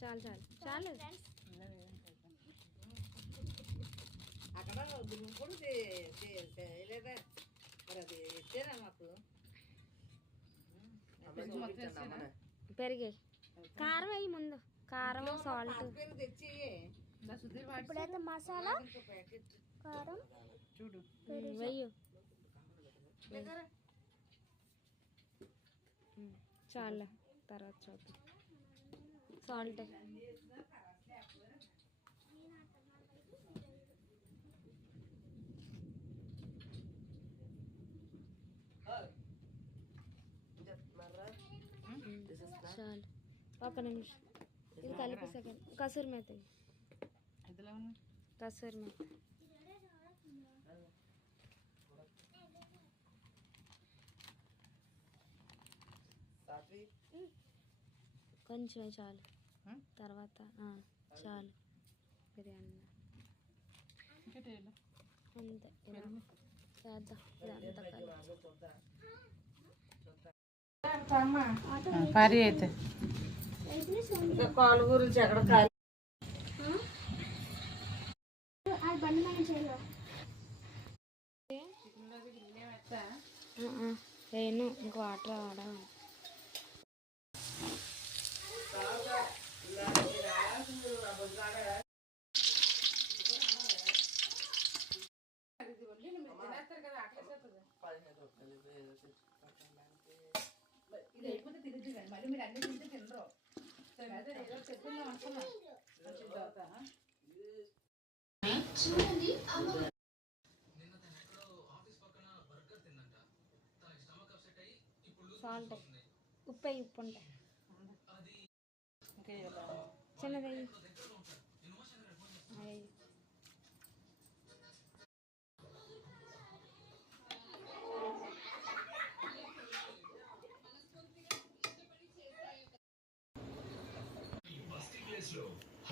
చాలు చాలు చాలు అక్కడ కూడా లేదా మరి అది ఇచ్చేనా మాకు పెరిగే కారం అయ్యి ముందు కారం సాల్ట్ తెచ్చి ఇప్పుడైతే మసాలా కారం చూడు వెయ్యి చాలా తర్వాత చూద్దాం సాల్ట్ చాలు ఒక నిమిషం ఇది కలిపి సెకండ్ కసూరి మేతి కసూరి మేతి కొంచెం చాలు తర్వాత చాలు బిర్యానీ అంతే చేద్దాం కర్రీ అయితే కాలు గురించి ఎక్కడ కర్రీ వేయను ఇంక వాటర్ ఆడ సాల్ట్ ఉప్పు ఉప్పు ఉంటాయి చిన్నది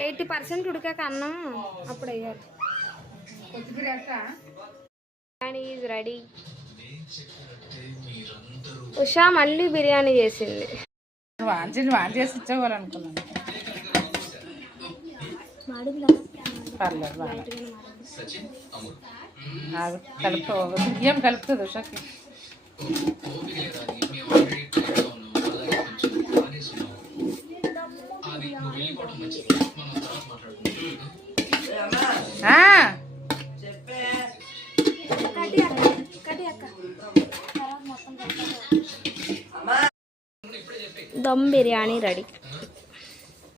80% ఉడికాక అన్నం అప్పుడు వేయాలి. Biryani is ready. ఉషా మళ్ళీ బిర్యానీ చేసింది. వాన్ చేసి ఇచ్చేవాలనుకున్నాను. పర్లేదు బియ్యం కలుపుతుంది ఉషాకి. దమ్ బిర్యానీ రెడీ.